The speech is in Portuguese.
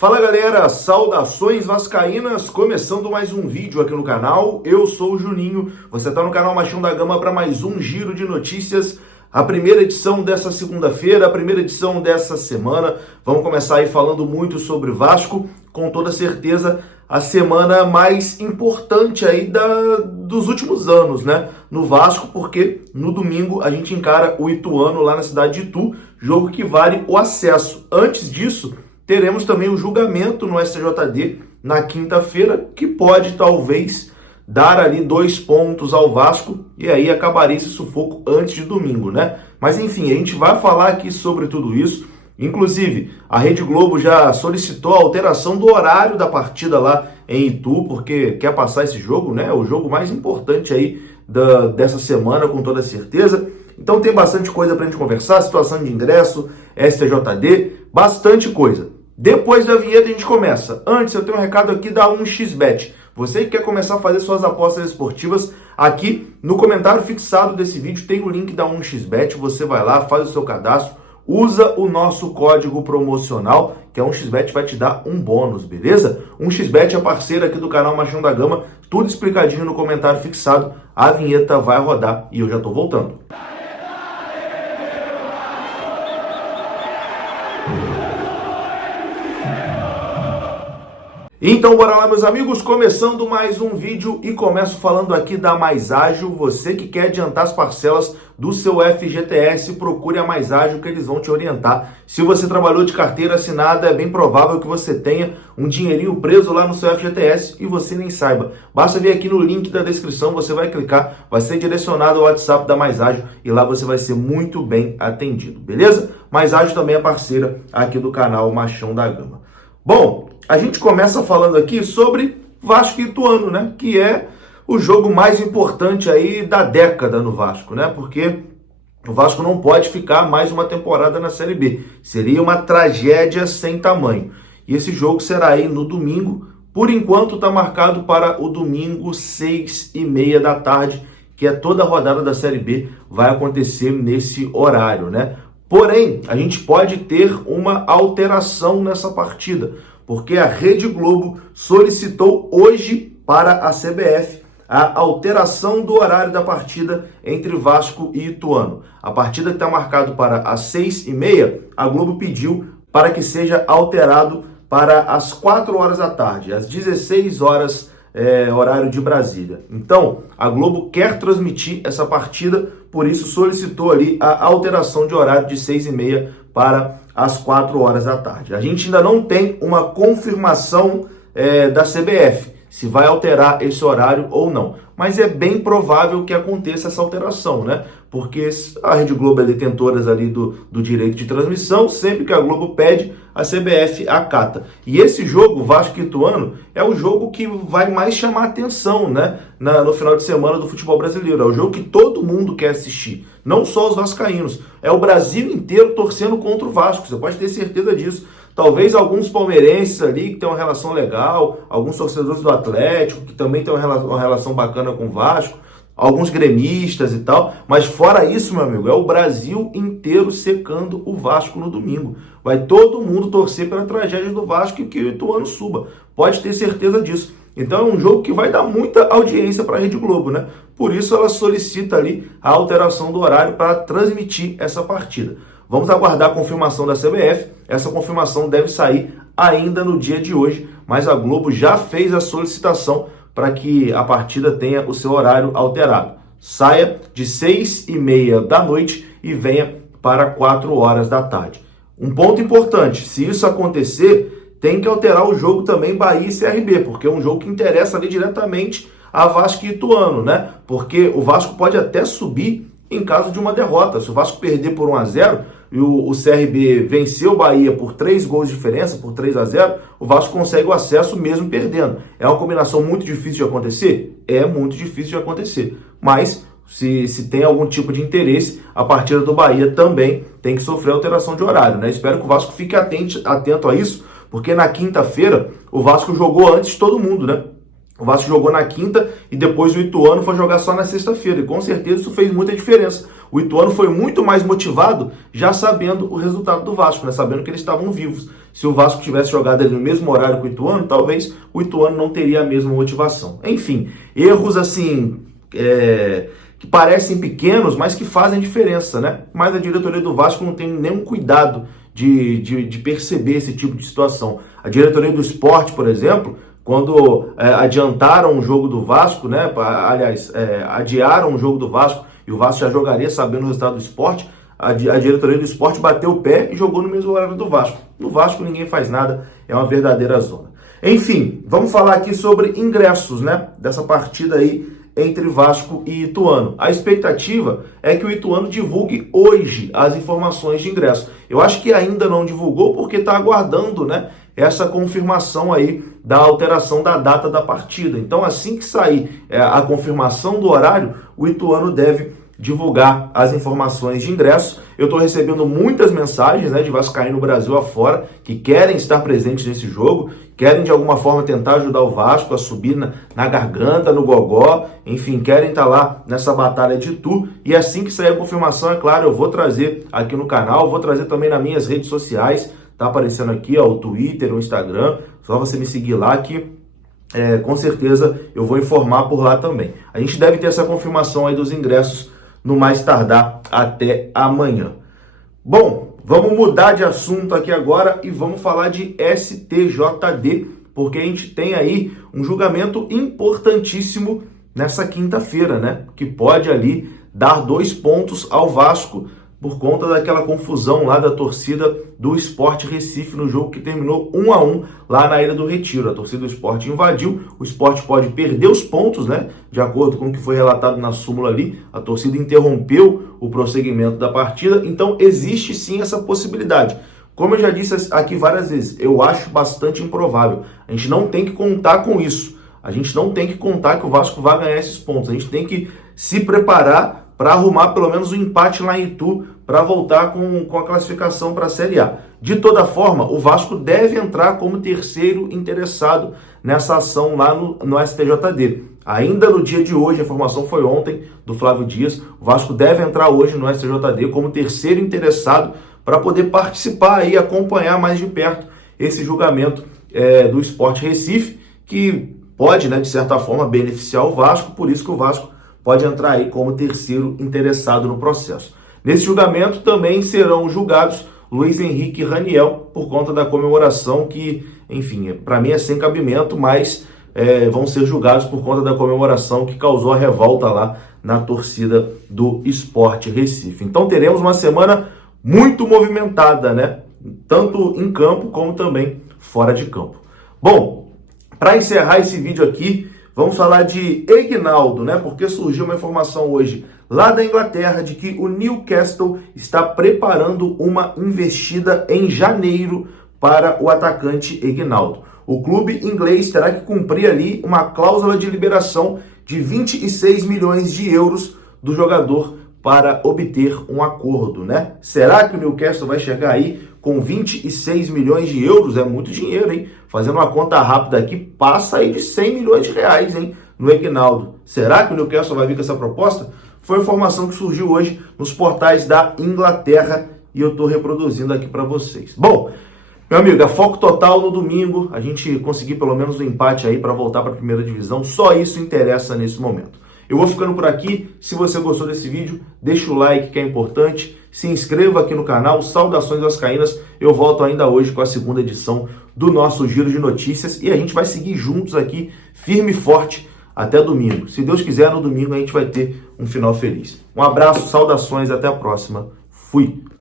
Fala galera, saudações vascaínas, começando mais um vídeo aqui no canal. Eu sou o Juninho, você está no canal Machão da Gama para mais um giro de notícias. A primeira edição dessa segunda-feira, a primeira edição dessa semana. Vamos começar aí falando muito sobre Vasco, com toda certeza a semana mais importante aí dos últimos anos, né? No Vasco, porque no domingo a gente encara o Ituano lá na cidade de Itu, jogo que vale o acesso. Antes disso, teremos também o julgamento no STJD na quinta-feira, que pode talvez dar ali 2 pontos ao Vasco, e aí acabaria esse sufoco antes de domingo, né? Mas enfim, a gente vai falar aqui sobre tudo isso. Inclusive, a Rede Globo já solicitou a alteração do horário da partida lá em Itu, porque quer passar esse jogo, né? O jogo mais importante aí dessa semana, com toda certeza. Então tem bastante coisa pra gente conversar, situação de ingresso, STJD, bastante coisa. Depois da vinheta a gente começa. Antes eu tenho um recado aqui da 1xBet. Você que quer começar a fazer suas apostas esportivas, aqui no comentário fixado desse vídeo tem o link da 1xBet. Você vai lá, faz o seu cadastro, usa o nosso código promocional, que a 1xBet vai te dar um bônus, beleza? 1xBet é parceira aqui do canal Machão da Gama, tudo explicadinho no comentário fixado. A vinheta vai rodar e eu já tô voltando. Então bora lá, meus amigos, começando mais um vídeo e começo falando aqui da Mais Ágil. Você que quer adiantar as parcelas do seu FGTS, procure a Mais Ágil que eles vão te orientar. Se você trabalhou de carteira assinada, é bem provável que você tenha um dinheirinho preso lá no seu FGTS e você nem saiba. Basta vir aqui no link da descrição, você vai clicar, vai ser direcionado ao WhatsApp da Mais Ágil e lá você vai ser muito bem atendido, beleza? Mais Ágil também é parceira aqui do canal Machão da Gama. Bom, a gente começa falando aqui sobre Vasco e Ituano, né? Que é o jogo mais importante aí da década no Vasco, né? Porque o Vasco não pode ficar mais uma temporada na Série B. Seria uma tragédia sem tamanho. E esse jogo será aí no domingo. Por enquanto está marcado para o domingo, 6h30 da tarde, que é toda a rodada da Série B, vai acontecer nesse horário, né? Porém, a gente pode ter uma alteração nessa partida, porque a Rede Globo solicitou hoje para a CBF a alteração do horário da partida entre Vasco e Ituano. A partida que está marcada para as 6h30, a Globo pediu para que seja alterado para as 4 horas da tarde, às 16 horas, horário de Brasília. Então, a Globo quer transmitir essa partida, por isso solicitou ali a alteração de horário de 6h30 para as 4 horas da tarde. A gente ainda não tem uma confirmação da CBF, se vai alterar esse horário ou não. Mas é bem provável que aconteça essa alteração, né? Porque a Rede Globo é detentora ali do direito de transmissão, sempre que a Globo pede, a CBF acata. E esse jogo, Vasco e Ituano, é o jogo que vai mais chamar atenção, né? No final de semana do futebol brasileiro. É o jogo que todo mundo quer assistir, não só os vascaínos. É o Brasil inteiro torcendo contra o Vasco, você pode ter certeza disso. Talvez alguns palmeirenses ali que tem uma relação legal, alguns torcedores do Atlético que também tem uma relação bacana com o Vasco, alguns gremistas e tal, mas fora isso, meu amigo, é o Brasil inteiro secando o Vasco no domingo. Vai todo mundo torcer pela tragédia do Vasco e que o Ituano suba. Pode ter certeza disso. Então é um jogo que vai dar muita audiência para a Rede Globo, né? Por isso ela solicita ali a alteração do horário para transmitir essa partida. Vamos aguardar a confirmação da CBF. Essa confirmação deve sair ainda no dia de hoje, mas a Globo já fez a solicitação para que a partida tenha o seu horário alterado. Saia de 6h30 da noite e venha para 4 horas da tarde. Um ponto importante, se isso acontecer, tem que alterar o jogo também Bahia e CRB, porque é um jogo que interessa ali diretamente a Vasco e Ituano, né? Porque o Vasco pode até subir em caso de uma derrota. Se o Vasco perder por 1-0 e o CRB venceu o Bahia por 3 gols de diferença, por 3-0, o Vasco consegue o acesso mesmo perdendo. É uma combinação muito difícil de acontecer? É muito difícil de acontecer. Mas se tem algum tipo de interesse, a partida do Bahia também tem que sofrer alteração de horário, né? Espero que o Vasco fique atento a isso, porque na quinta-feira o Vasco jogou antes de todo mundo, né? O Vasco jogou na quinta e depois o Ituano foi jogar só na sexta-feira. E com certeza isso fez muita diferença. O Ituano foi muito mais motivado já sabendo o resultado do Vasco, né? Sabendo que eles estavam vivos. Se o Vasco tivesse jogado ali no mesmo horário que o Ituano, talvez o Ituano não teria a mesma motivação. Enfim, erros assim que parecem pequenos, mas que fazem diferença, né? Mas a diretoria do Vasco não tem nenhum cuidado de perceber esse tipo de situação. A diretoria do Sport, por exemplo, quando adiantaram o jogo do Vasco, né? Aliás, adiaram o jogo do Vasco e o Vasco já jogaria sabendo o resultado do Sport, a diretoria do Sport bateu o pé e jogou no mesmo horário do Vasco. No Vasco ninguém faz nada, é uma verdadeira zona. Enfim, vamos falar aqui sobre ingressos, né? Dessa partida aí entre Vasco e Ituano. A expectativa é que o Ituano divulgue hoje as informações de ingresso. Eu acho que ainda não divulgou porque está aguardando, né, essa confirmação aí da alteração da data da partida. Então, assim que sair a confirmação do horário, o Ituano deve divulgar as informações de ingresso. Eu estou recebendo muitas mensagens, né, de vascaíno Brasil afora que querem estar presentes nesse jogo, querem de alguma forma tentar ajudar o Vasco a subir na garganta, no gogó, enfim, querem estar lá nessa batalha de Itu. E assim que sair a confirmação, é claro, eu vou trazer aqui no canal, vou trazer também nas minhas redes sociais, tá aparecendo aqui, ó, o Twitter, o Instagram, só você me seguir lá que com certeza eu vou informar por lá também. A gente deve ter essa confirmação aí dos ingressos no mais tardar até amanhã. Bom, vamos mudar de assunto aqui agora e vamos falar de STJD, porque a gente tem aí um julgamento importantíssimo nessa quinta-feira, né? Que pode ali dar 2 pontos ao Vasco por conta daquela confusão lá da torcida do Sport Recife no jogo que terminou 1-1 lá na Ilha do Retiro. A torcida do Sport invadiu, o Sport pode perder os pontos, né? De acordo com o que foi relatado na súmula ali, a torcida interrompeu o prosseguimento da partida, então existe sim essa possibilidade. Como eu já disse aqui várias vezes, eu acho bastante improvável. A gente não tem que contar com isso. A gente não tem que contar que o Vasco vai ganhar esses pontos. A gente tem que se preparar para arrumar pelo menos um empate lá em Itu, para voltar com a classificação para a Série A. De toda forma, o Vasco deve entrar como terceiro interessado nessa ação lá no STJD. Ainda no dia de hoje, a informação foi ontem do Flávio Dias, o Vasco deve entrar hoje no STJD como terceiro interessado para poder participar e acompanhar mais de perto esse julgamento do Sport Recife, que pode, né, de certa forma, beneficiar o Vasco, por isso que o Vasco pode entrar aí como terceiro interessado no processo. Nesse julgamento também serão julgados Luiz Henrique e Raniel por conta da comemoração que, enfim, para mim é sem cabimento, mas vão ser julgados por conta da comemoração que causou a revolta lá na torcida do Sport Recife. Então teremos uma semana muito movimentada, né? Tanto em campo como também fora de campo. Bom, para encerrar esse vídeo aqui, vamos falar de Aguinaldo, né? Porque surgiu uma informação hoje lá da Inglaterra de que o Newcastle está preparando uma investida em janeiro para o atacante Aguinaldo. O clube inglês terá que cumprir ali uma cláusula de liberação de 26 milhões de euros do jogador para obter um acordo, né? Será que o Newcastle vai chegar aí com 26 milhões de euros? É muito dinheiro, hein? Fazendo uma conta rápida aqui, passa aí de 100 milhões de reais, hein? No Aguinaldo. Será que o Newcastle vai vir com essa proposta? Foi a informação que surgiu hoje nos portais da Inglaterra e eu estou reproduzindo aqui para vocês. Bom, meu amigo, é foco total no domingo, a gente conseguir pelo menos um empate aí para voltar para a primeira divisão, só isso interessa nesse momento. Eu vou ficando por aqui, se você gostou desse vídeo, deixa o like que é importante, se inscreva aqui no canal, saudações vascaínas, eu volto ainda hoje com a segunda edição do nosso Giro de Notícias e a gente vai seguir juntos aqui, firme e forte, até domingo. Se Deus quiser, no domingo a gente vai ter um final feliz. Um abraço, saudações, até a próxima. Fui!